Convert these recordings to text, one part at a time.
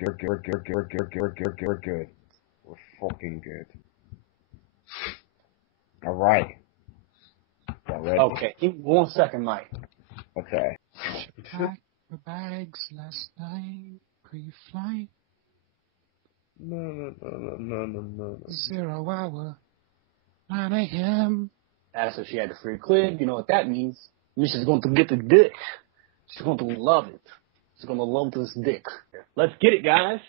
We're good. We're fucking good. All right. Y'all ready? Okay, give me 1 second, Mike. Okay. Packed the bags last night, pre-flight. No. 0 hour, 9 a.m. Asked if she had the free clip. You know what that means. She's going to get the dick. She's going to love it. She's going to love this dick. Let's get it, guys.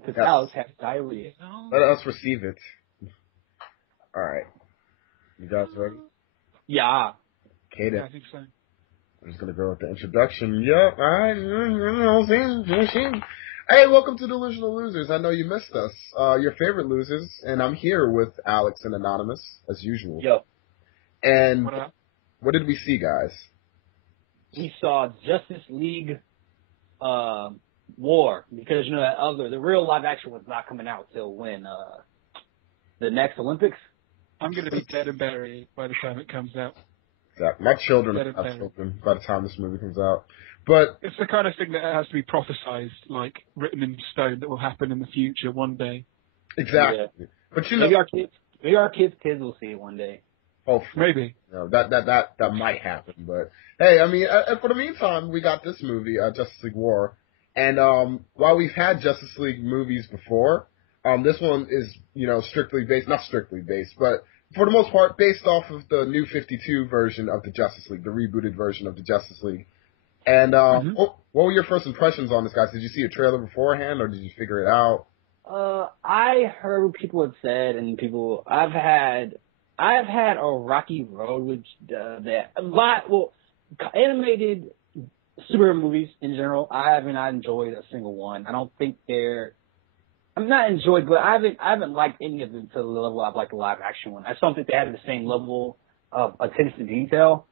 Because Yes. Alex has diarrhea. Let us receive it. All right. You guys ready? Yeah. Okay, then. Yeah, I think so. I'm just gonna go with the introduction. Yep. All right. Hey, welcome to Delusional Losers. I know you missed us. Your favorite losers, and I'm here with Alex and Anonymous as usual. Yo. And What up? what did we see, guys? We saw Justice League War, because you know the real live action was not coming out till when the next Olympics. I'm going to be dead and buried by the time it comes out. Exactly. My children Dead are and not buried. children by the time this movie comes out. But It's the kind of thing that has to be prophesized, like written in stone, that will happen in the future one day. exactly. Yeah. But you know, Maybe our kids will see it one day. hopefully, Maybe. you know, that might happen. But hey, I mean, for the meantime, we got this movie, Justice League War, and while we've had Justice League movies before, this one is not strictly based, but for the most part, based off of the new 52 version of the Justice League, the rebooted version of the Justice League. And what were your first impressions on this, guys? Did you see a trailer beforehand, or did you figure it out? I heard what people had said, and I've had a rocky road with animated superhero movies in general. I have not enjoyed a single one. I don't think I'm not enjoyed, but I haven't liked any of them to the level I've liked the live action one. I just don't think they have the same level of attention to detail.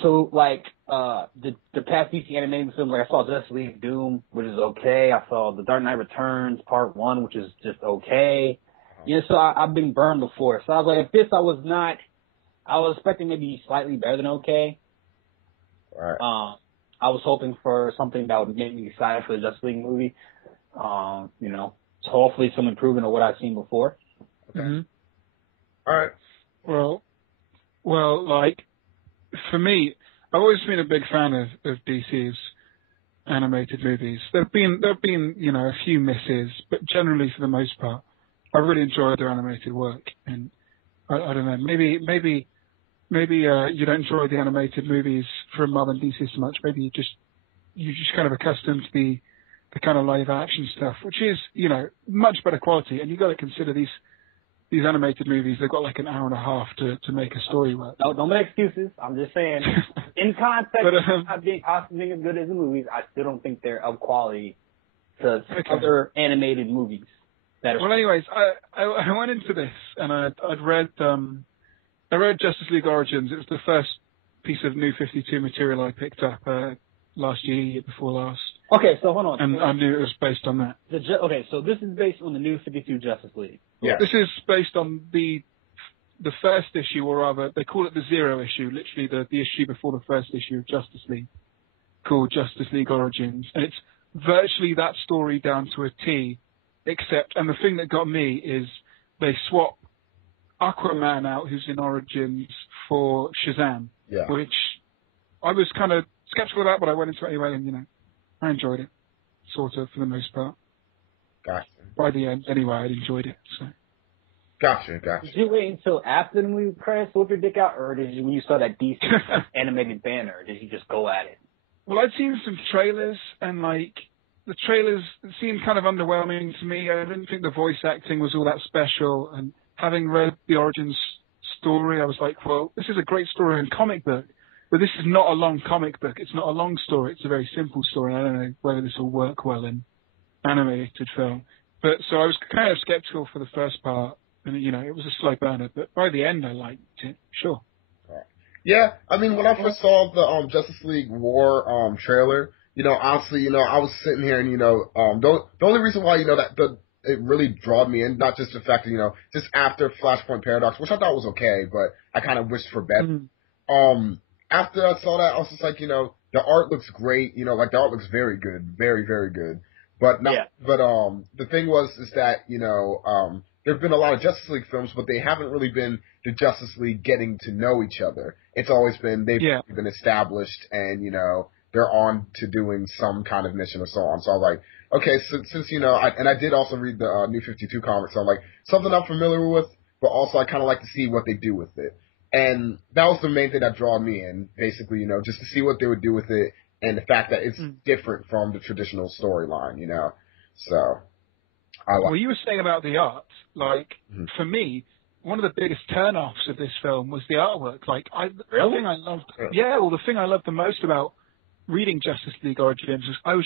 So, like, the past DC animated films, like I saw Justice League Doom, which is okay. I saw The Dark Knight Returns Part 1, which is just okay. So I've been burned before. So I was like, if this I was expecting maybe slightly better than okay. All right. I was hoping for something that would make me excited for the Justice League movie. So hopefully some improvement of what I've seen before. Okay. Mm-hmm. All right. Well, like, for me, I've always been a big fan of DC's animated movies. There've been a few misses, but generally for the most part, I really enjoyed their animated work. And I don't know, maybe you don't enjoy the animated movies from Marvel and DC so much. Maybe you're just kind of accustomed to the kind of live action stuff, which is much better quality. And you got to consider these animated movies. They've got like an hour and a half to make a story work. No, don't make excuses. I'm just saying, in context, But, not being possibly as good as the movies, I still don't think they're of quality to Okay. other animated movies. Well, anyways, I went into this and I'd read Justice League Origins. It was the first piece of New 52 material I picked up last year before last. Okay, so hold on. And I knew it was based on that. Okay, so this is based on the New 52 Justice League. Yeah. This is based on the first issue, or rather, they call it the Zero issue, literally the issue before the first issue of Justice League, called Justice League Origins. And it's virtually that story down to a T, except, and the thing that got me is they swap Aquaman out, who's in Origins, for Shazam, Yeah. which I was kind of skeptical about, but I went into it anyway, and I enjoyed it, sort of, for the most part. Gotcha. By the end, anyway, I enjoyed it. So. Gotcha. Did you wait until after the movie credits to whip your dick out, or when you saw that DC animated banner, did you just go at it? Well, I'd seen some trailers, and the trailers seemed kind of underwhelming to me. I didn't think the voice acting was all that special, and having read the Origins story, I was like, well, this is a great story in comic book, but this is not a long comic book. It's not a long story. It's a very simple story. I don't know whether this will work well in animated film. But so I was kind of skeptical for the first part, and it was a slow burner. But by the end, I liked it. Sure. Yeah, I mean, when I first saw the Justice League War trailer, honestly, I was sitting here and the only reason why it really drawed me in, not just the fact that just after Flashpoint Paradox, which I thought was okay, but I kind of wished for better. Mm-hmm. After I saw that, I was just like, the art looks great, like the art looks very good, very very good. But not, Yeah. but the thing is that there've been a lot of Justice League films, but they haven't really been the Justice League getting to know each other. It's always been they've been established, and they're on to doing some kind of mission or so on. So I was like, okay, since I did also read the New 52 comics, so I'm like something I'm familiar with, but also I kind of like to see what they do with it. And that was the main thing that drew me in, basically, just to see what they would do with it, and the fact that it's different from the traditional storyline, So, well, you were saying about the art, like, for me, one of the biggest turn-offs of this film was the artwork. Like, the thing I loved, the thing I loved the most about reading Justice League Origins was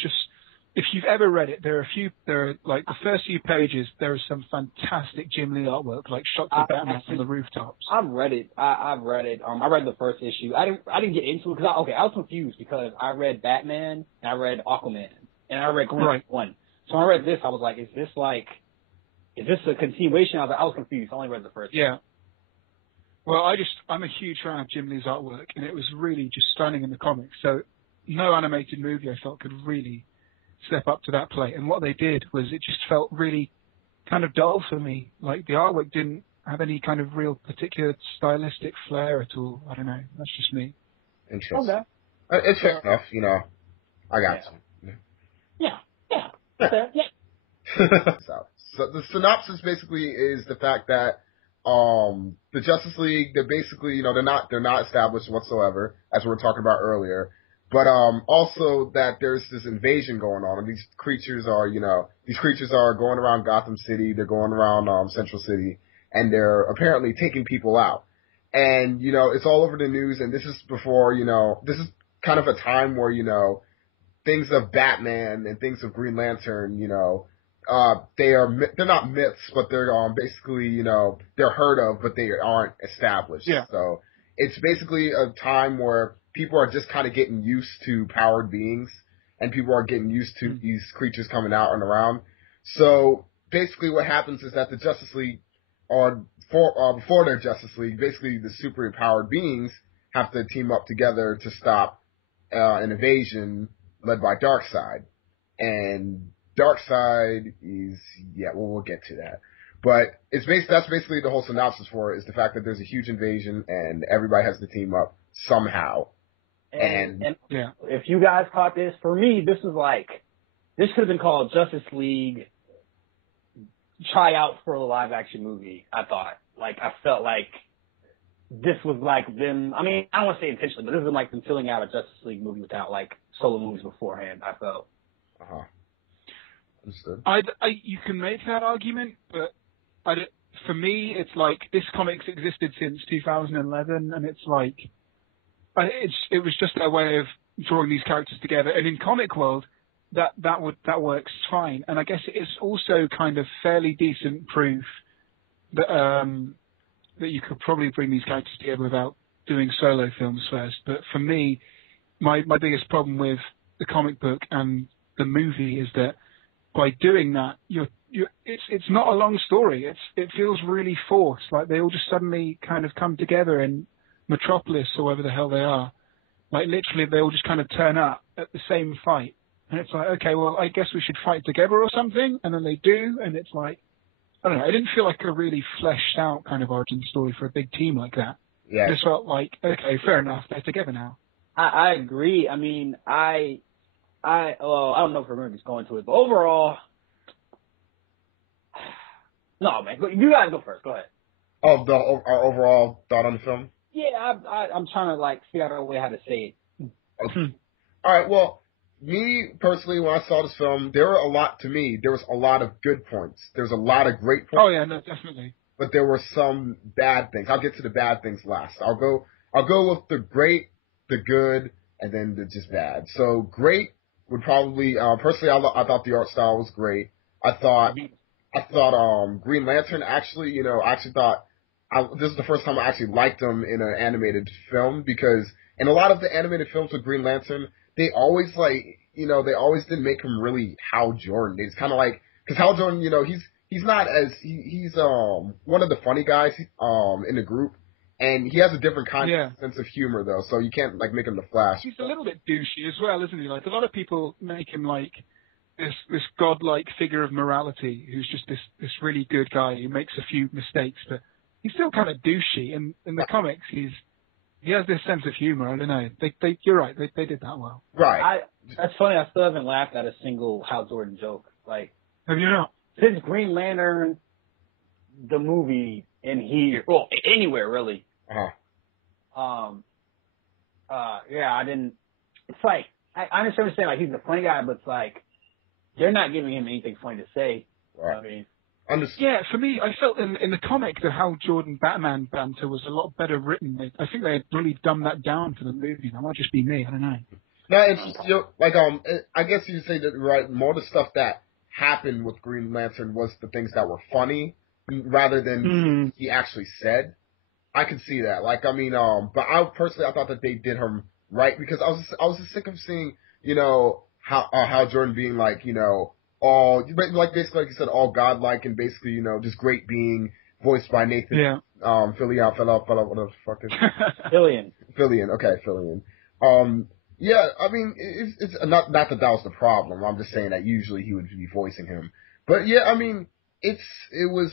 if you've ever read it, there are like the first few pages, there is some fantastic Jim Lee artwork, like shots of Batman on the rooftops. I've read it. I've read it. I read the first issue. I didn't get into it because I was confused because I read Batman and I read Aquaman and I read Green One. So when I read this, I was like, is this a continuation? I was confused. I only read the first. Yeah. Well, I'm a huge fan of Jim Lee's artwork, and it was really just stunning in the comics. So no animated movie I felt could really step up to that plate. And what they did was it just felt really kind of dull for me. Like the artwork didn't have any kind of real particular stylistic flair at all. I don't know. That's just me. Interesting. Okay. It's fair enough, I got you. Yeah. So the synopsis basically is the fact that the Justice League, they're basically, they're not established whatsoever, as we were talking about earlier. But also that there's this invasion going on, and these creatures are going around Gotham City, they're going around Central City, and they're apparently taking people out. And it's all over the news, and this is before this is kind of a time where things of Batman and things of Green Lantern, they're not myths, but they're basically they're heard of, but they aren't established. Yeah. So it's basically a time where people are just kind of getting used to powered beings, and people are getting used to these creatures coming out and around. So basically what happens is that the Justice League, or before their Justice League, basically the super empowered beings have to team up together to stop an invasion led by Darkseid. And Darkseid is, we'll get to that. But that's basically the whole synopsis for it, is the fact that there's a huge invasion and everybody has to team up somehow. And if you guys caught this, for me, this could have been called Justice League tryout for a live action movie, I thought. Like, I felt like this was like them, I mean, I don't want to say intentionally, but this was like them filling out a Justice League movie without like solo movies beforehand, I felt. Understood. You can make that argument, but for me, it's like this comics existed since 2011, and it's like, it was just a way of drawing these characters together. And in comic world, that works fine. And I guess it is also kind of fairly decent proof that that you could probably bring these characters together without doing solo films first. But for me, my biggest problem with the comic book and the movie is that by doing that, it's not a long story. It feels really forced. Like they all just suddenly kind of come together in Metropolis or wherever the hell they are. Like literally, they all just kind of turn up at the same fight, and it's like, okay, well, I guess we should fight together or something. And then they do, and it's like, I don't know. It didn't feel like a really fleshed out kind of origin story for a big team like that. Yeah. It just felt like, okay, fair enough, they're together now. I agree. I mean, I don't know if we're going to it, but overall, no, man. You guys go first. Go ahead. Oh, our overall thought on the film? Yeah, I'm trying to figure out a way how to say it. Okay. All right. Well, me personally, when I saw this film, there was a lot of good points. There was a lot of great points. Oh yeah, no, definitely. But there were some bad things. I'll get to the bad things last. I'll go with the great, the good, and then the just bad. So great would probably personally, I thought the art style was great. I thought Green Lantern actually, this is the first time I actually liked him in an animated film, because in a lot of the animated films with Green Lantern, they always didn't make him really Hal Jordan. It's kind of like, because Hal Jordan, he's not as, he's one of the funny guys in the group, and he has a different kind of sense of humor though, so you can't make him the Flash. He's a little bit douchey as well, isn't he? Like a lot of people make him like this godlike figure of morality who's just this really good guy who makes a few mistakes, but he's still kind of douchey. And in the comics, he has this sense of humor. I don't know. You're right. They did that well. Right. That's funny. I still haven't laughed at a single Hal Jordan joke. Like, have you not? Since Green Lantern, the movie, and here, well, anywhere really. Yeah, I didn't. It's like I understand what you're saying. Like, he's a funny guy, but it's like they're not giving him anything funny to say. Right. I mean. Yeah, for me, I felt in the comic the Hal Jordan Batman banter was a lot better written. I think they had really dumbed that down for the movie. That might just be me. I don't know. No, it's just, like I guess you say that right. More the stuff that happened with Green Lantern was the things that were funny rather than he actually said. I can see that. Like, I mean, but I personally I thought that they did him right because I was just sick of seeing Hal Jordan being like all like basically like you said all godlike and basically just great being voiced by Nathan Fillion, what the fuck is Fillion. Okay, Fillion. Yeah, I mean, it's not that was the problem. I'm just saying that usually he would be voicing him. But yeah, I mean, it was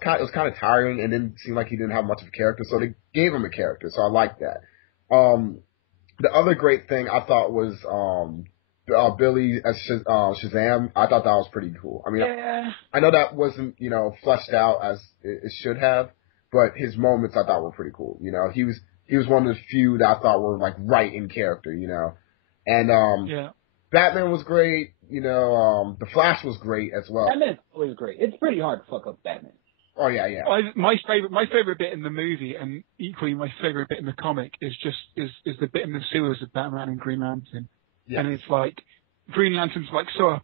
kind of tiring and didn't seem like he didn't have much of a character, so they gave him a character, so I like that. The other great thing I thought was Billy as Shazam. I thought that was pretty cool. I mean, I know that wasn't fleshed out as it should have, but his moments I thought were pretty cool. He was one of the few that I thought were like right in character, and Batman was great, the Flash was great as well. Batman's always great. It's pretty hard to fuck up Batman. Oh yeah. My favorite bit in the movie, and equally my favorite bit in the comic, is the bit in the sewers of Batman and Green Lantern, and it's like Green Lantern's like so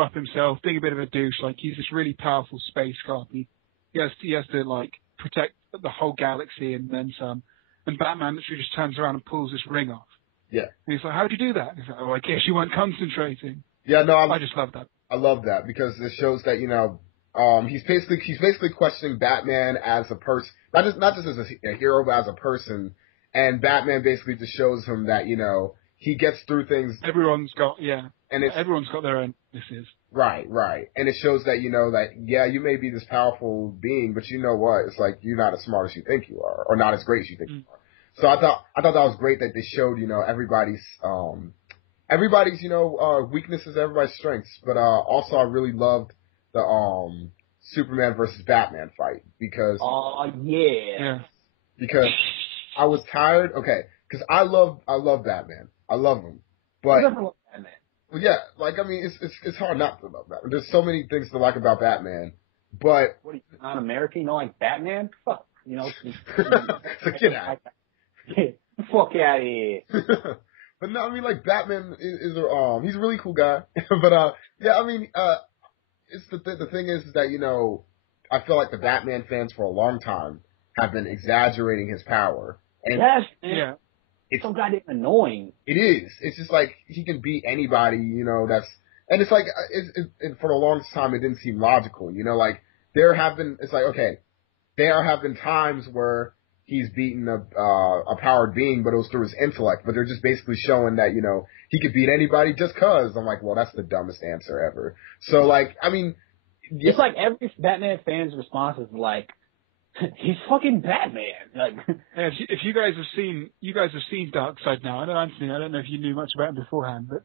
up himself, being a bit of a douche, like he's this really powerful space cop. He has to like protect the whole galaxy and then some. And Batman literally just turns around and pulls this ring off. Yeah. And he's like, how'd you do that? And he's like, oh, I guess you weren't concentrating. Yeah, no, I just love that. I love that because it shows that, he's basically questioning Batman as a person, not just as a hero, but as a person. And Batman basically just shows him that, he gets through things. Everyone's got their own weaknesses. Right. And it shows that, you may be this powerful being, but you know what? It's like, you're not as smart as you think you are, or not as great as you think you are. So I thought that was great that they showed, everybody's weaknesses, everybody's strengths. But, also I really loved the, Superman versus Batman fight because. Oh, yeah. Because I was tired. Okay. Because I love Batman. I love him. But. Well, yeah, like, I mean, it's hard not to love Batman. There's so many things to like about Batman, but... What are you, non-American? You don't like Batman? Fuck. So get out. Fuck out of here. But no, I mean, like, Batman is he's a really cool guy. But, yeah, I mean, it's the thing is that, I feel like the Batman fans for a long time have been exaggerating his power. And yes, yeah. It's so goddamn annoying. It is. It's just like he can beat anybody, and it's like for the longest time it didn't seem logical, like there have been times where he's beaten a powered being, but it was through his intellect. But they're just basically showing that he could beat anybody just cause. I'm like, well, that's the dumbest answer ever. So like, I mean, it's like every Batman fan's response is like, he's fucking Batman. Like, yeah, if you guys have seen Darkseid now. I know Anthony. I don't know if you knew much about him beforehand, but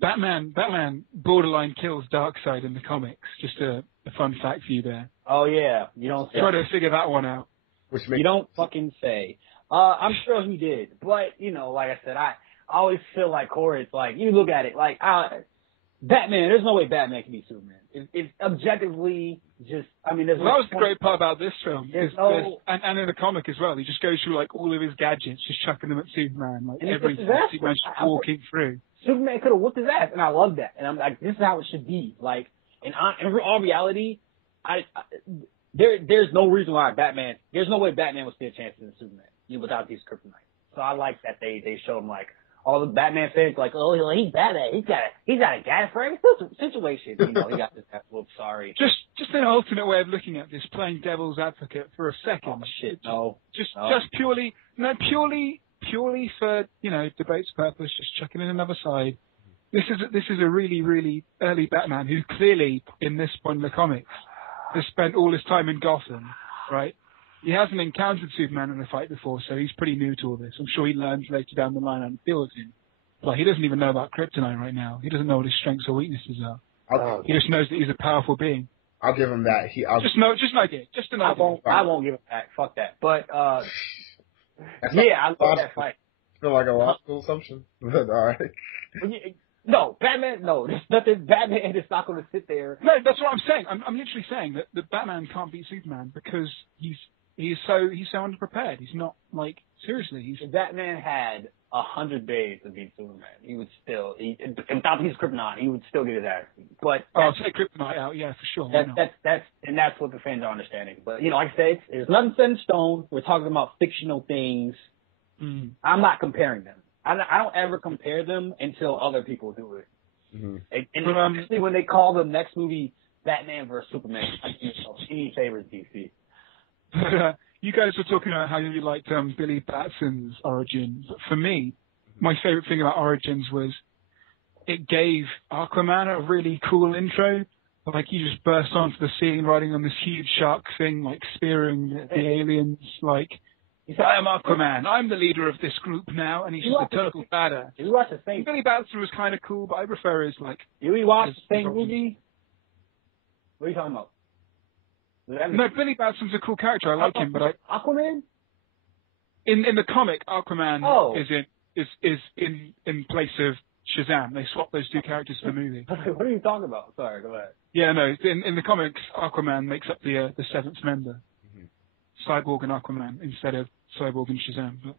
Batman borderline kills Darkseid in the comics. Just a fun fact for you there. Oh yeah, you don't try to figure that one out. You don't fucking say. I'm sure he did, but like I said, I always feel like Corey. It's like you look at it like Batman. There's no way Batman can be Superman. It's objectively just. I mean, that was the great part about this film. And in the comic as well. He just goes through like all of his gadgets, just chucking them at Superman, like everything. Superman's just walking through. Superman could have whooped his ass, and I love that. And I'm like, this is how it should be. Like, in all reality, there's no reason why Batman. There's no way Batman would stand a chance against Superman without these kryptonite. So I like that they showed him like. All the Batman fans like, oh, he's Batman. He's got a guy for every situation. He got this guy. Whoops, sorry. Just an alternate way of looking at this, playing devil's advocate for a second. Oh shit, no. Just purely for debate's purpose. Just chucking in another side. This is a really, really early Batman who clearly, in this point in the comics, has spent all his time in Gotham, right? He hasn't encountered Superman in a fight before, so he's pretty new to all this. I'm sure he learns later down the line how to deal with him. But he doesn't even know about kryptonite right now. He doesn't know what his strengths or weaknesses are. He just knows that he's a powerful being. I'll give him that. Just an idea. Just an idea. I won't give it back. Fuck that. But yeah, I love that fight. I feel like a logical assumption. All right. No, Batman. No, there's nothing. Batman is not going to sit there. No, that's what I'm saying. I'm literally saying that Batman can't beat Superman because he's so underprepared. He's not like seriously. If Batman had 100 days to beat Superman, he would still. Without his kryptonite, he would still get his ass. But I'll take kryptonite out. Yeah, for sure. That's what the fans are understanding. But like I said, there's nothing set in stone. We're talking about fictional things. Mm. I'm not comparing them. I don't ever compare them until other people do it. Mm-hmm. And especially when they call the next movie Batman vs. Superman. I think any favors DC. You guys were talking about how you liked Billy Batson's origin. But for me, my favorite thing about Origins was it gave Aquaman a really cool intro. Like, he just burst onto the scene riding on this huge shark thing, like spearing the aliens, like... I am Aquaman. I'm the leader of this group now, and he's just a total badass. Did you watch the same? Billy Batson was kind of cool, but I prefer his like. Did we watch the same movie? What are you talking about? No, Billy Batson's a cool character. I like him, but Aquaman. In the comic, Aquaman is in place of Shazam. They swapped those two characters for the movie. What are you talking about? Sorry, go ahead. Yeah, no. In the comics, Aquaman makes up the seventh member. Cyborg and Aquaman instead of Cyborg and Shazam. But,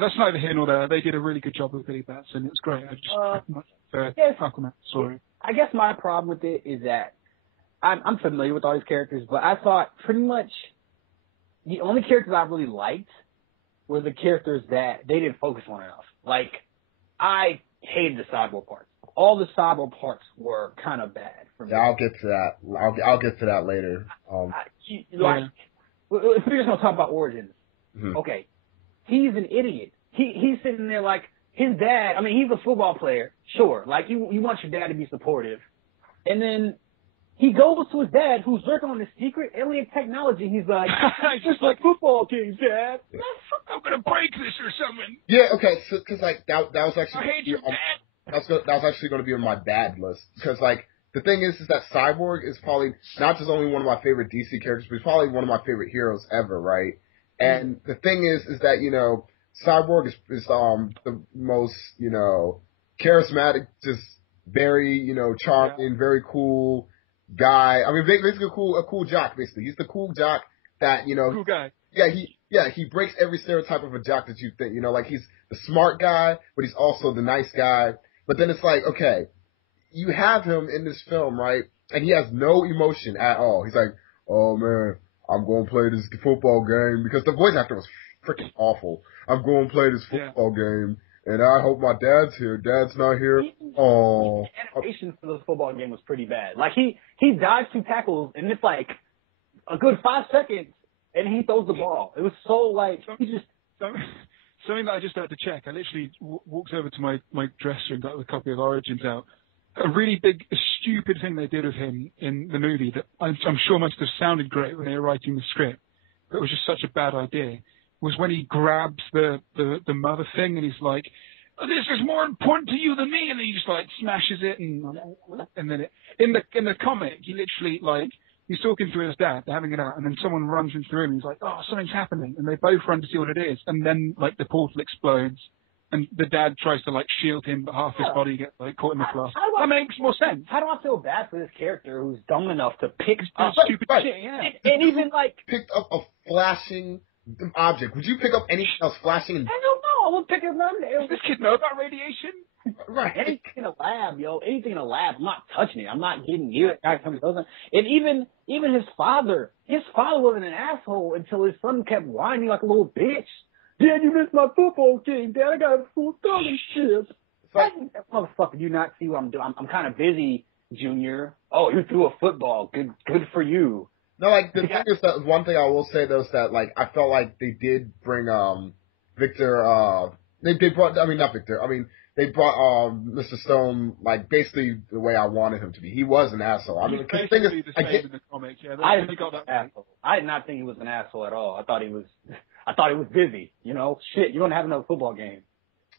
that's neither here nor there. They did a really good job with Billy Batson. It was great. I just much Aquaman story. I guess my problem with it is that I'm familiar with all these characters, but I thought pretty much the only characters I really liked were the characters that they didn't focus on enough. Like, I hated the Cyborg parts. All the Cyborg parts were kind of bad for me. Yeah, I'll get to that. I'll get to that later. If we're just going to talk about origins, okay, he's an idiot. He's sitting there like his dad. I mean, he's a football player, sure. Like, you want your dad to be supportive. And then he goes to his dad, who's working on this secret alien technology. He's like, just like football teams, Dad. Yeah. I'm going to break this or something. Yeah, okay, so, because, like, that was actually... I hate your dad. That was actually going to be on my bad list. Because, like, the thing is that Cyborg is probably not just only one of my favorite DC characters, but he's probably one of my favorite heroes ever, right? And the thing is that, Cyborg is the most, charismatic, just very, charming, very cool guy. I mean, basically a cool jock, basically. He's the cool jock that, Cool guy. Yeah, he breaks every stereotype of a jock that you think, like he's the smart guy, but he's also the nice guy. But then it's like, okay, you have him in this film, right? And he has no emotion at all. He's like, oh man, I'm going to play this football game, because the voice actor was freaking awful. I'm going to play this football game, and I hope my dad's here. Dad's not here. Oh. The animation for the football game was pretty bad. Like, he dodged 2 tackles, and it's like a good 5 seconds, and he throws the ball. It was so, like, he just... Something that I just had to check. I literally walked over to my dresser and got a copy of Origins out. A really big, stupid thing they did with him in the movie that I'm sure must have sounded great when they were writing the script, but it was just such a bad idea, was when he grabs the mother thing and he's like, oh, this is more important to you than me, and then he just like smashes it, and then in the comic he literally, like, he's talking to his dad, they're having it out, and then someone runs into the room and he's like, oh, something's happening, and they both run to see what it is, and then like the portal explodes. And the dad tries to, like, shield him, but half his body gets, like, caught in the glass. That makes more sense. How do I feel bad for this character who's dumb enough to pick up stupid shit, yeah. And even, like... Picked up a flashing object. Would you pick up anything else flashing? I don't know. I wouldn't pick up nothing. Does this kid know about radiation? Right. Anything in a lab, yo. Anything in a lab. I'm not touching it. I'm not getting near it. And even his father wasn't an asshole until his son kept whining like a little bitch. Dad, you missed my football game. Dad, I got a full scholarship. Motherfucker, do you not see what I'm doing? I'm kind of busy, Junior. Oh, you threw a football. Good for you. No, like, the thing is that one thing I will say, though, is that, like, I felt like they did bring, Victor, they brought, I mean, not Victor, I mean, they brought Mr. Stone like basically the way I wanted him to be. He was an asshole. I mean, He's the thing is, basically the I same get, in the comic. Yeah, I they didn't got think he was that. an asshole. I did not think he was an asshole at all. I thought he was busy. You know, shit, you don't have another football game.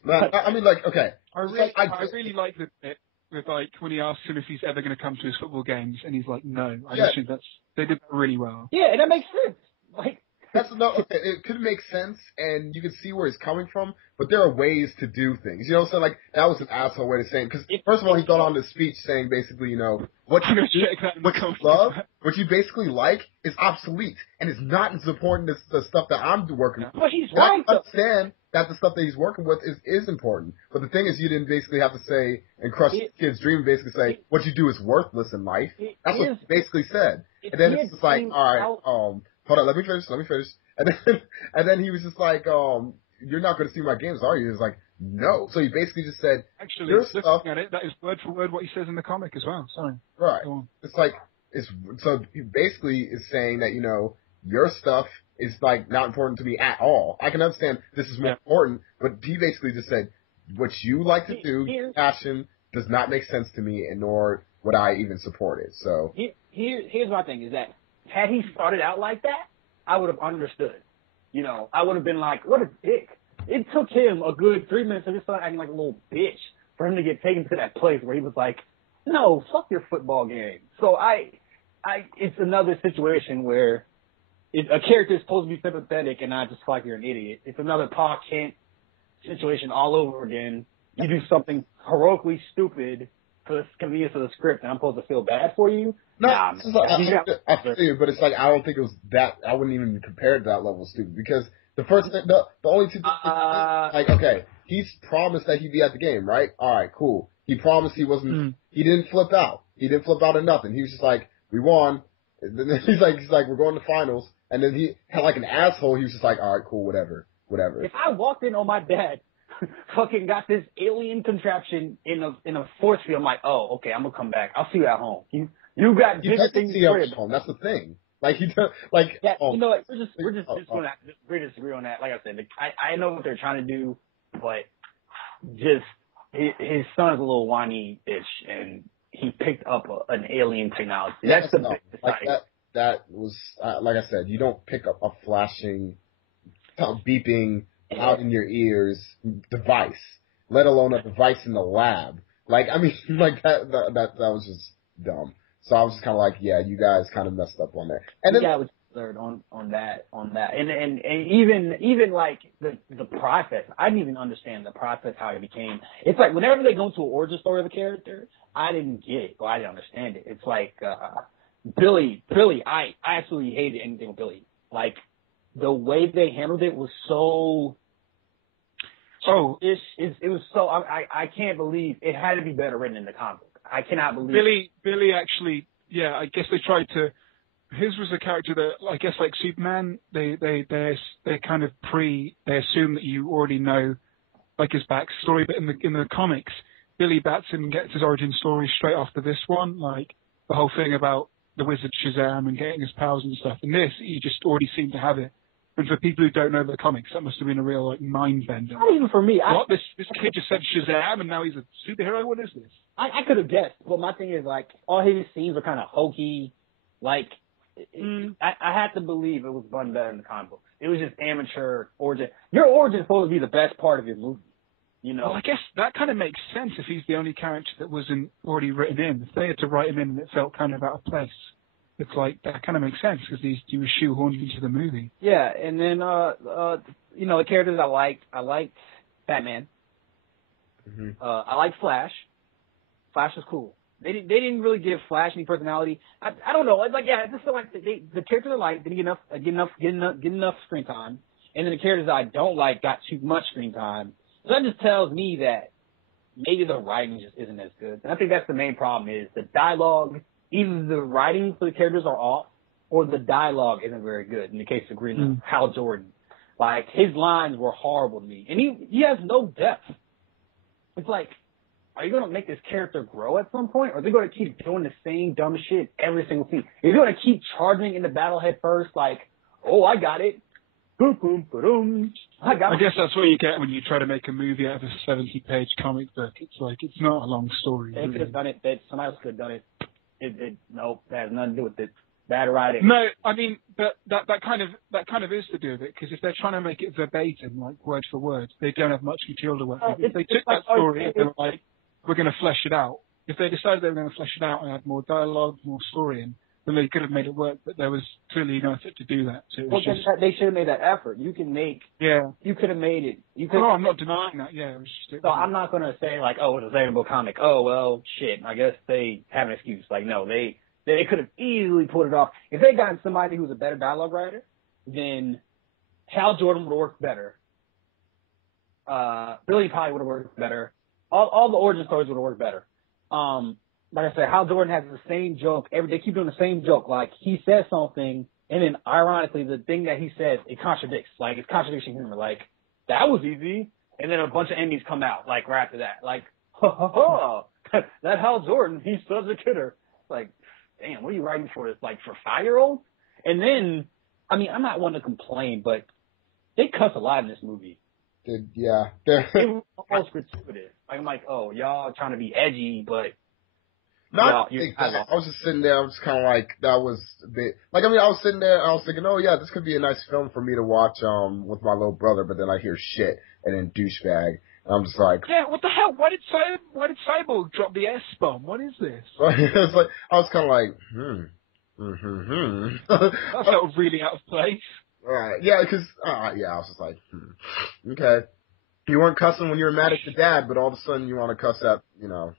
man, I mean, like, okay, I really like the bit with like when he asks him if he's ever going to come to his football games, and he's like, no. I just think they did that really well. Yeah, and that makes sense. Like, okay, it could make sense, and you can see where he's coming from, but there are ways to do things. You know what I'm saying? Like, that was an asshole way to say it. Because, first of all, he got on the speech saying basically, you know, what you basically like is obsolete, and it's not as important as the stuff that I'm working with. But he's right, I understand that the stuff that he's working with is important. But the thing is, you didn't basically have to say, and crush kids' dream, basically say, what you do is worthless in life. That's what he basically said. And then it's just like, all right, hold on, let me finish. And then he was just like, you're not going to see my games, are you? He was like, no. So he basically just said, actually, looking at it, that is word for word what he says in the comic as well. Sorry. Right. It's like, so he basically is saying that, you know, your stuff is like not important to me at all. I can understand this is more important, but he basically just said, what you like to do, your passion, does not make sense to me, and nor would I even support it. So here's my thing is that had he started out like that, I would have understood. You know, I would have been like, what a dick. It took him a good 3 minutes of just started acting like a little bitch for him to get taken to that place where he was like, no, fuck your football game. So it's another situation where a character is supposed to be sympathetic and not just like you're an idiot. It's another Pa Kent situation all over again. You do something heroically stupid for the convenience of the script, and I'm supposed to feel bad for you? I feel you, but it's like I don't think it was that. I wouldn't even compare it to that level of stupid because the first thing, the only two things, like, okay, he's promised that he'd be at the game, right? All right, cool. He promised he wasn't. He didn't flip out. He didn't flip out of nothing. He was just like, we won. And then he's like, we're going to finals. And then he had like an asshole. He was just like, all right, cool, whatever. If I walked in on my dad, fucking got this alien contraption in a force field, I'm like, oh, okay, I'm gonna come back. I'll see you at home. You got bigger things to worry about. That's the thing. Like he does, like yeah, you know, like, we're just gonna disagree on that. Like I said, I know what they're trying to do, but just his son's a little whiny bitch, and he picked up an alien technology. That's the big like that was like I said, you don't pick up a flashing, beeping out in your ears device, let alone a device in the lab. Like, I mean, like that was just dumb. So I was just kind of like, yeah, you guys kind of messed up on that. And then, I was third on that, and even like the process. I didn't even understand the process how it became. It's like whenever they go into an origin story of a character, I didn't get it, or I didn't understand it. It's like Billy. I absolutely hated anything with Billy. Like the way they handled it was so. It was so. I can't believe it had to be better written in the comic. I cannot believe Billy actually, yeah, I guess they tried to. His was a character that, I guess, like Superman, they kind of they assume that you already know, like, his backstory. But in the comics, Billy Batson gets his origin story straight after this one, like the whole thing about the wizard Shazam and getting his powers and stuff. In this, you just already seem to have it. And for people who don't know the comics, that must have been a real like mind bender. Not even for me. What, this kid just said Shazam and now he's a superhero? What is this? I could have guessed, but my thing is like all his scenes are kind of hokey. Like I had to believe it was done better in the comic books. It was just amateur origin. Your origin is supposed to be the best part of your movie. You know. Well, I guess that kind of makes sense if he's the only character that wasn't already written in. If they had to write him in and it felt kind of out of place. It's like, that kind of makes sense because he was shoehorned into the movie. Yeah, and then, you know, the characters I liked Batman. Mm-hmm. I liked Flash. Flash was cool. They didn't really give Flash any personality. I don't know. Like, yeah, I just feel like the characters I like didn't get enough screen time. And then the characters I don't like got too much screen time. So that just tells me that maybe the writing just isn't as good. And I think that's the main problem is the dialogue. Either the writing for the characters are off, or the dialogue isn't very good. In the case of Green, Hal Jordan, like his lines were horrible to me, and he has no depth. It's like, are you going to make this character grow at some point, or are they going to keep doing the same dumb shit every single scene? Are you going to keep charging in the battle head first, like, oh, I got it, Boom, boom, boom. I guess that's what you get when you try to make a movie out of a 70-page comic book. It's like, it's not a long story. They could have done it. Somebody else could have done it. Nope, that has nothing to do with it. Bad writing. No, I mean, but that kind of is to do with it, because if they're trying to make it verbatim, like word for word, they don't have much material to work with. If they took that story and they were like, we're going to flesh it out. If they decided they were going to flesh it out and add more dialogue, more story in, then they could have made it work, but there was clearly no effort to do that. So it was they should have made that effort. You could have made it. I'm not denying that, yeah. I'm not going to say, like, oh, it's a savable comic. Oh, well, shit, I guess they have an excuse. Like, no, they could have easily pulled it off. If they gotten somebody who's a better dialogue writer, then Hal Jordan would have worked better. Billy probably would have worked better. All the origin stories would have worked better. Like I said, Hal Jordan has the same joke. They keep doing the same joke. Like, he says something, and then ironically, the thing that he says, it contradicts. Like, it's contradiction humor. Like, that was easy. And then a bunch of enemies come out, like, right after that. Like, ha ha ha. That Hal Jordan, he's such a kidder. Like, damn, what are you writing for? It's like for 5-year-olds? And then, I mean, I'm not one to complain, but they cuss a lot in this movie. Yeah. It was almost gratuitous. Like, I'm like, oh, y'all trying to be edgy, but I was just sitting there. I was kind of like, that was a bit. Like, I mean, I was sitting there. I was thinking, oh yeah, this could be a nice film for me to watch with my little brother. But then I hear shit and then douchebag, and I'm just like, yeah, what the hell? Why did Cyborg drop the S bomb? What is this? It's like, I was kind of like, That felt really out of place. Right. Yeah, because I was just like, okay. You weren't cussing when you were mad at your dad, but all of a sudden you want to cuss at, you know.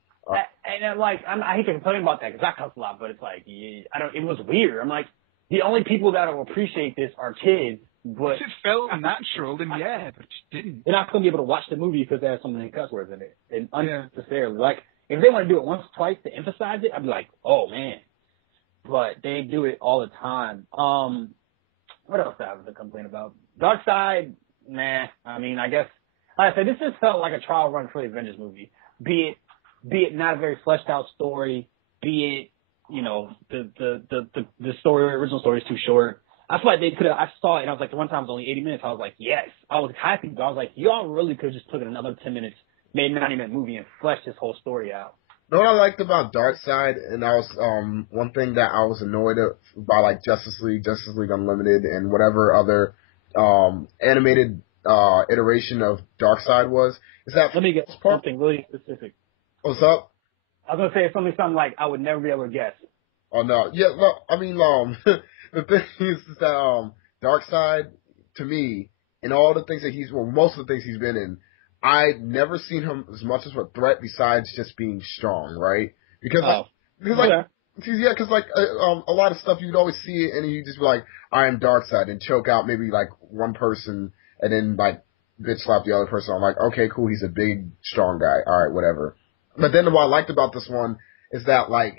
And like, I hate to complain about that because I cuss a lot, but it's like, it was weird. I'm like, the only people that will appreciate this are kids, but. If it felt natural, then yeah, but it didn't. They're not going to be able to watch the movie because there are so many cuss words in it. And unnecessarily. Like, if they want to do it once or twice to emphasize it, I'd be like, oh man. But they do it all the time. What else do I have to complain about? Dark Side, nah. I mean, I guess, like I said, this just felt like a trial run for the Avengers movie. Be it not a very fleshed out story, be it, you know, the story, original story is too short. I feel like they could have, I saw it and I was like, the one time it was only 80 minutes. I was like, yes. I was happy, but I was like, y'all really could have just took another 10 minutes, made a 90-minute movie and fleshed this whole story out. You know what I liked about Darkseid, and that was one thing that I was annoyed by, like Justice League Unlimited, and whatever other animated iteration of Darkseid was, is that... Let me get something really specific. What's up? I was going to say something like I would never be able to guess. Oh, no. Yeah, no, I mean, the thing is that Darkseid, to me, in all the things that most of the things he's been in, I've never seen him as much as a threat besides just being strong, right? Because a lot of stuff you'd always see it and you'd just be like, I am Darkseid, and choke out maybe like one person and then like bitch slap the other person. I'm like, okay, cool, he's a big, strong guy. All right, whatever. But then what I liked about this one is that like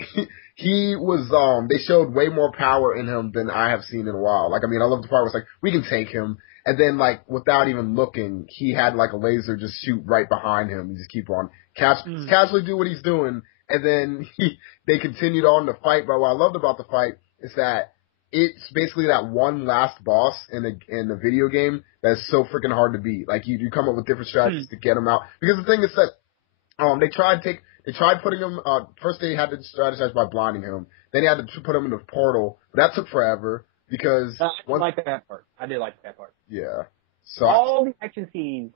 he was they showed way more power in him than I have seen in a while. Like, I mean, I love the part where it's like, we can take him. And then, like, without even looking, he had, like, a laser just shoot right behind him. He just keep on casually do what he's doing. And then they continued on to fight. But what I loved about the fight is that it's basically that one last boss in the video game that's so freaking hard to beat. Like, you come up with different strategies to get him out. Because the thing is that they tried putting him, first they had to strategize by blinding him. Then they had to put him in the portal. But that took forever. Because I did like that part. Yeah. So all the action scenes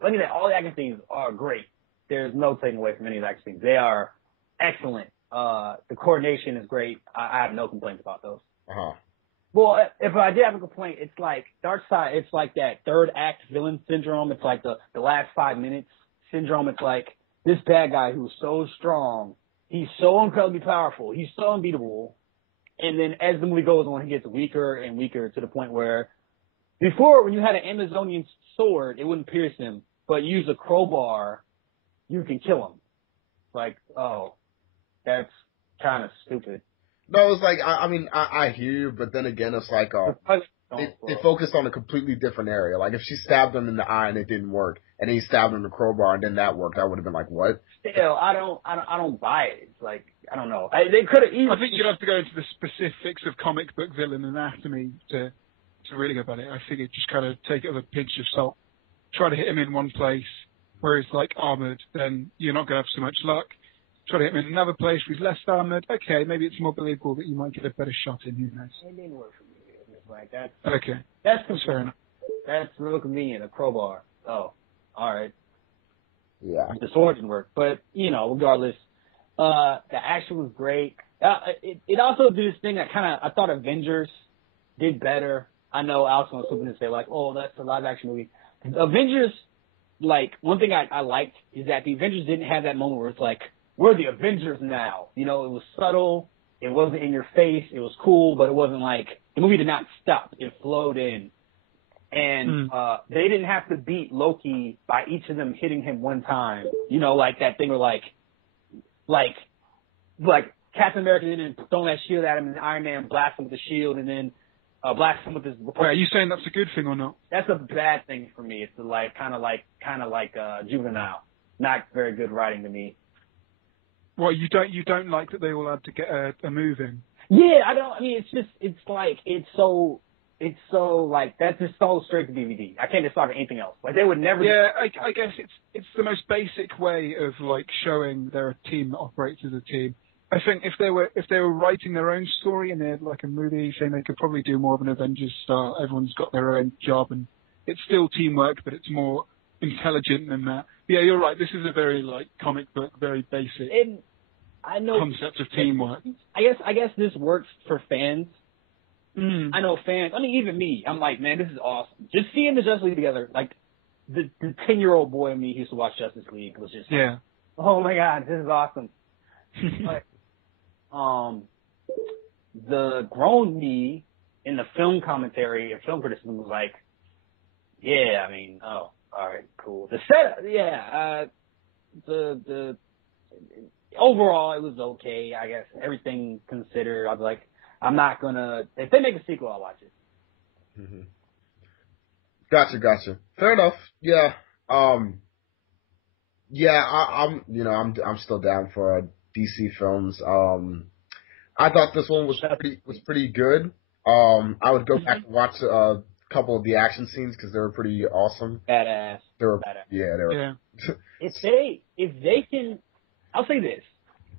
are great. There's no taking away from any of the action scenes. They are excellent. The coordination is great. I have no complaints about those. Uh-huh. Well, if I did have a complaint, it's like Darkseid. It's like that third act villain syndrome. It's like the last 5 minutes syndrome. It's like this bad guy who's so strong. He's so incredibly powerful. He's so unbeatable. And then as the movie goes on, he gets weaker and weaker to the point where before, when you had an Amazonian sword, it wouldn't pierce him. But use a crowbar, you can kill him. Like, oh, that's kind of stupid. No, it's like, I hear you, but then again, it's like, they focused on a completely different area. Like, if she stabbed him in the eye and it didn't work, and then he stabbed him in the crowbar and then that worked, I would have been like, what? Still, I don't buy it. It's like, I don't know. They could have easily... I think you'd have to go into the specifics of comic book villain anatomy to really good about it. I think it just kind of take it with a pinch of salt. Try to hit him in one place where he's like armored, then you're not going to have so much luck. Try to hit him in another place where he's less armored. Okay, maybe it's more believable that you might get a better shot in. Who knows? It didn't work for me. It's like that's Okay, that's fair enough. That's real convenient. A crowbar. Oh, all right. Yeah. The sword didn't work, but regardless, the action was great. It also did this thing that I thought Avengers did better. I know Alex was hoping to say like, oh, that's a live action movie. Avengers, like one thing I liked is that the Avengers didn't have that moment where it's like, we're the Avengers now. It was subtle. It wasn't in your face. It was cool, but it wasn't like the movie did not stop. It flowed in. And they didn't have to beat Loki by each of them hitting him one time. Like that thing where like Captain America didn't throw that shield at him and Iron Man blast him with the shield and then blast him with his. Wait, are you saying that's a good thing or not? That's a bad thing for me. It's kind of like Juvenile. Not very good writing to me. Well, you don't like that they all had to get a move in? Yeah, I don't. I mean, it's so like that's just so straight to DVD. I can't just talk anything else. Like they would never. Yeah, I guess it's the most basic way of like showing they're a team that operates as a team. I think if they were writing their own story and they had like a movie, saying they could probably do more of an Avengers style. Everyone's got their own job and it's still teamwork, but it's more intelligent than that. Yeah, you're right. This is a very like comic book, very basic I know concept of teamwork. I guess this works for fans. Mm. I know fans. I mean, even me. I'm like, man, this is awesome. Just seeing the Justice League together, like the 10-year-old boy in me who used to watch Justice League was just, yeah. Oh my God, this is awesome. But the grown me in the film commentary and film criticism was like, yeah, I mean, oh, all right, cool. The setup, yeah, the overall it was okay, I guess. Everything considered, I was like, I'm not gonna. If they make a sequel, I'll watch it. Mm-hmm. Gotcha. Fair enough. Yeah. I'm still down for DC films. I thought this one was pretty good. I would go back and watch a couple of the action scenes because they were pretty awesome. Badass. They were. Badass. Yeah, they were. Yeah. If they can, I'll say this.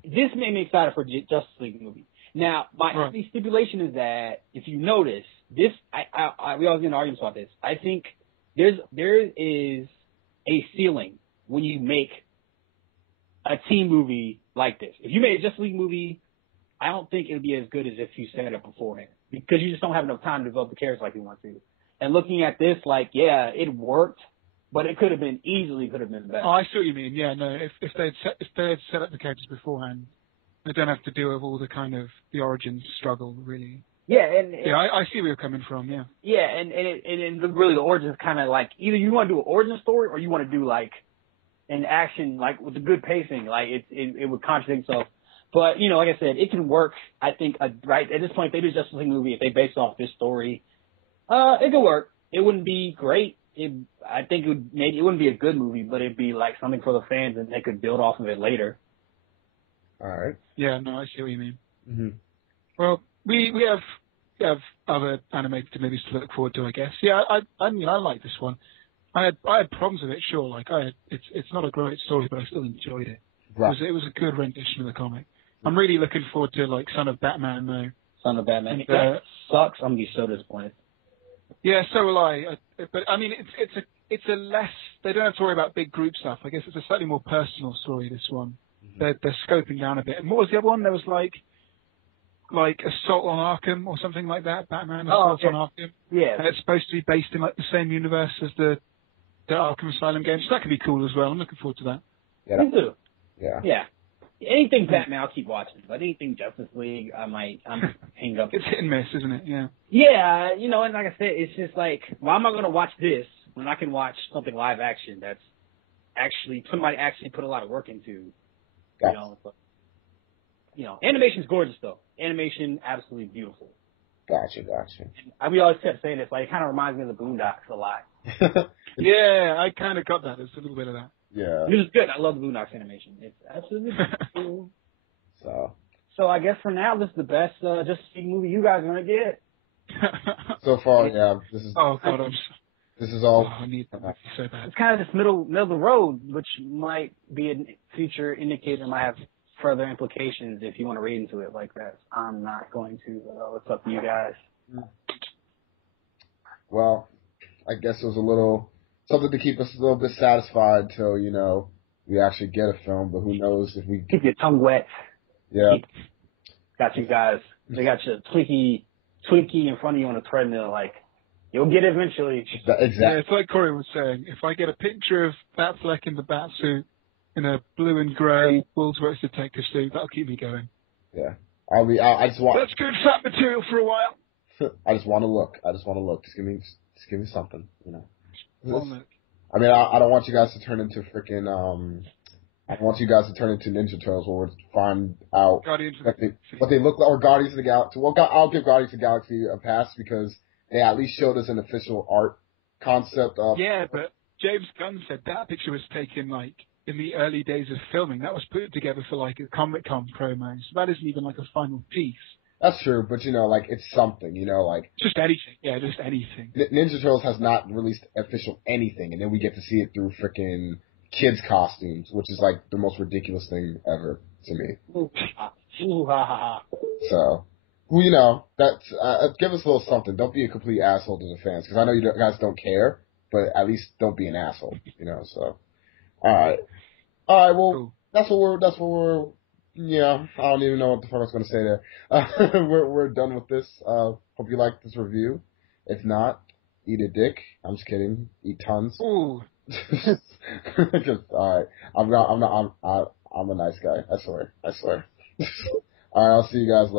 This made me excited for Justice League movie. Now, my only stipulation is that if you notice this, we always get in arguments about this. I think there is a ceiling when you make a team movie like this. If you made a Justice League movie, I don't think it would be as good as if you set it up beforehand because you just don't have enough time to develop the characters like you want to. And looking at this, like, yeah, it worked, but it could have been better. Oh, I see what you mean. Yeah, no, if they had set up the characters beforehand, they don't have to deal with all the kind of the origin struggle, really. Yeah, I see where you're coming from. Yeah. Yeah, and really the origin is kind of like either you want to do an origin story or you want to do like an action like with a good pacing, like it would contradict itself. But like I said, it can work. I think right at this point, if they do Justice League movie, if they base it off this story, it could work. It wouldn't be great. I think it wouldn't be a good movie, but it'd be like something for the fans, and they could build off of it later. All right. Yeah, no, I see what you mean. Mm-hmm. Well, we have other animated movies to look forward to, I guess. Yeah, I like this one. I had problems with it, sure. Like it's not a great story, but I still enjoyed it. Right. It was a good rendition of the comic. I'm really looking forward to like Son of Batman though. Son of Batman. That sucks. I'm gonna be so disappointed. Yeah, so will I. But I mean, it's a less. They don't have to worry about big group stuff. I guess it's a slightly more personal story. This one. Mm-hmm. They're scoping down a bit. And what was the other one? There was like Assault on Arkham or something like that. Batman Assault on Arkham. Yeah. And it's supposed to be based in like the same universe as the Arkham Asylum games. So that could be cool as well. I'm looking forward to that. Yeah. Me too. Yeah. Yeah. Anything Batman, I'll keep watching. But anything Justice League, I'm hang up. It's hit and miss, isn't it? Yeah. Yeah, and like I said, it's just like, why am I going to watch this when I can watch something live action that's actually somebody actually put a lot of work into? Gotcha. Animation's gorgeous though. Animation, absolutely beautiful. Gotcha. We always kept saying this, like it kind of reminds me of the Boondocks a lot. Yeah, I kind of got that. There's a little bit of that. Yeah. It was good. I love the Boondocks animation. It's absolutely cool. So I guess for now, this is the best Justice League movie you guys are gonna get. So far, yeah, this is Oh God, this is all. I need that movie so bad. It's kind of this middle of the road, which might be a future indicator, might have further implications if you want to read into it like that. I'm not going to. It's up to you guys. Well, I guess it was a little something to keep us a little bit satisfied till we actually get a film. But who knows if we Keep your tongue wet. yeah. Got you guys. They got your Twinkie in front of you on a treadmill. Like, you'll get it eventually. Exactly. Yeah, it's like Corey was saying. If I get a picture of Batfleck in the bat suit in a blue and grey Woolworths detective suit, that'll keep me going. Yeah. I just want. That's good fat material for a while. I just want to look. Just give me something. Walnut. I mean, I don't want you guys to turn into freaking I don't want you guys to turn into Ninja Turtles where we find out what they look like, or Guardians of the Galaxy. Well, I'll give Guardians of the Galaxy a pass because they at least showed us an official art concept of. Yeah, but James Gunn said that picture was taken like in the early days of filming. That was put together for like a Comic-Con promo. So that isn't even like a final piece. That's true, but it's something, like. Just anything. Yeah, just anything. Ninja Turtles has not released official anything, and then we get to see it through freaking kids' costumes, which is like the most ridiculous thing ever to me. So, that's give us a little something. Don't be a complete asshole to the fans, because I know you guys don't care, but at least don't be an asshole, So, all right. Well, cool. that's what we're. Yeah, I don't even know what the fuck I was going to say there. We're done with this. Hope you liked this review. If not, eat a dick. I'm just kidding. Eat tons. Ooh. Just all right. I'm a nice guy. I swear. All right. I'll see you guys later.